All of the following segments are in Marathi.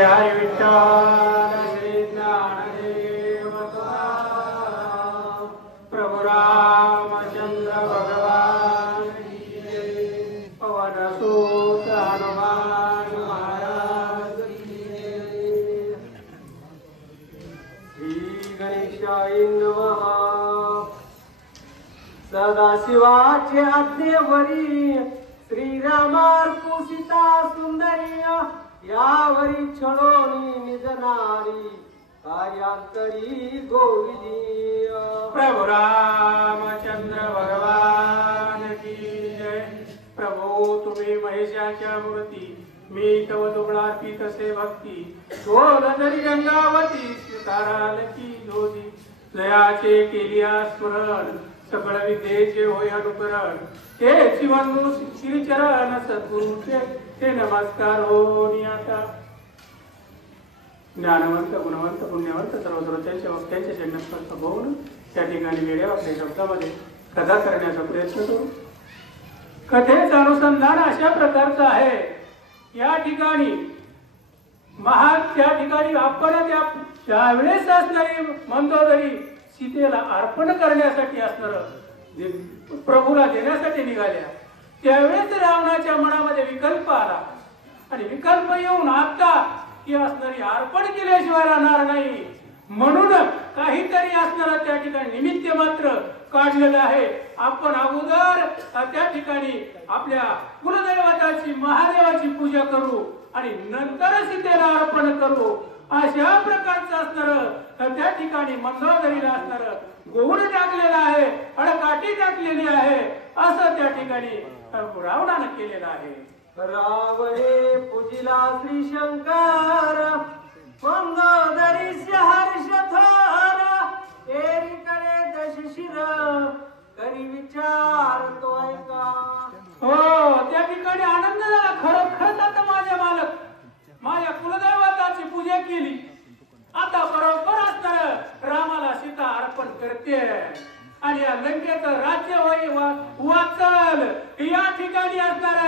जय हरी विठ्ठल श्री ज्ञानदेव तुकाराम प्रभु रामचंद्र भगवान की जय पवन सुत हनुमान महाराज की जय श्री गणेशाय नमः सदाशिवाचे आज्ञेवरी श्रीरामार्पू सीता सुंदरी यावरी छळोनी निजनारी कार्यांतरी गोविदी प्रभु रामचंद्र भगवान की जय प्रभो तुम्ही महेशाच्या मूर्ती मी तव दुबळार्पी तसे भक्ती गोलधरी गंगावती स्वीकाराल की जोजी जयाचे केलिया स्मरण सकळ विद्येचे होय अनुकरण ते जीवन श्रीचरण सद्गुरूचे ते नमस्कार हो नियाता ज्ञानवंत गुणवंत पुण्यवंत सर्व सर्वच्या वक्त्यांच्या जन्मस्पर्श होऊन त्या ठिकाणी वेळेवर आपल्या शब्दामध्ये कथा करण्याचा प्रयत्न करू. कथेचं अनुसंधान अशा प्रकारचं आहे. या ठिकाणी त्या ठिकाणी आपण त्यावेळेस असणारी मंदोदरी सीतेला अर्पण करण्यासाठी असणार प्रभूला देण्यासाठी निघाल्या. त्यावेळेस रावणाच्या मनामध्ये विकल्प आला आणि विकल्प येऊन आता ही असणारी अर्पण केल्याशिवाय राहणार नाही म्हणून काहीतरी असणार त्या ठिकाणी निमित्त मात्र काढलेलं आहे. आपण अगोदर त्या ठिकाणी आपल्या कुलदैवताची महादेवाची पूजा करू आणि नंतर सीतेला अर्पण करू अशा प्रकारचं असणार त्या ठिकाणी मंदोदरीला असणार गोवड टाकलेला आहे आणि काठी टाकलेली आहे असं त्या ठिकाणी रावणानं केलेलं आहे. रावणे पूजिला श्री शंकर मंदोदरी हर्षथार एरीकडे दशशिर करी विचार तो ऐका. हो त्या ठिकाणी आनंद झाला. खरोखरच आता माझ्या मालक माझ्या कुलदैवताची पूजा केली आता बरोबर असणार रामाला सीता अर्पण करते आणि या लंकेचं राज्य वाचल. या ठिकाणी असणार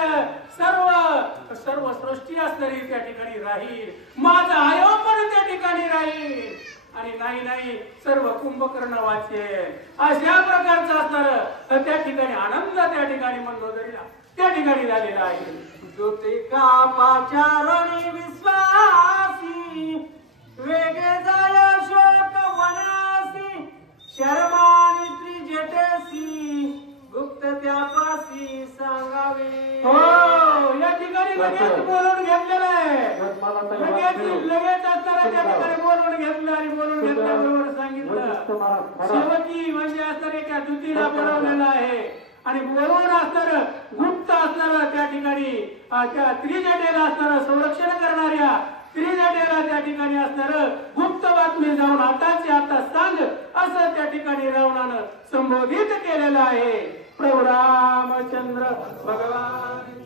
सर्व सृष्टी असणारी त्या ठिकाणी राहील. माझा आयोग पण त्या ठिकाणी राहील आणि नाही सर्व कुंभकर्ण वाचेल अशा प्रकारचं असणार त्या ठिकाणी आनंद त्या ठिकाणी मंदोदरीला त्या ठिकाणी झालेला आहे. ज्योतिका पाचारणी विश्वासी वेगे जाय शोक वनासी शर्मानी त्रिजटेसी गुप्त त्यापासी सांगावे. हो या ठिकाणी लगेच बोलून घेतलेलं आहे. लगेच असताना त्या ठिकाणी बोलून घेतलं आणि बोलून घेतल्याबरोबर सांगितलं शेवटी म्हणजे असणारे त्या द्वितीला बोलवलेलं आहे आणि बोलवून असणार गुप्त असणार त्या ठिकाणी त्या त्रिजटेला असणार संरक्षण करणाऱ्या त्रिजटेला त्या ठिकाणी असणार गुप्त बातमी जाऊन आताची आता सांग असं त्या ठिकाणी रावणानं संबोधित केलेलं आहे. प्रभू रामचंद्र भगवान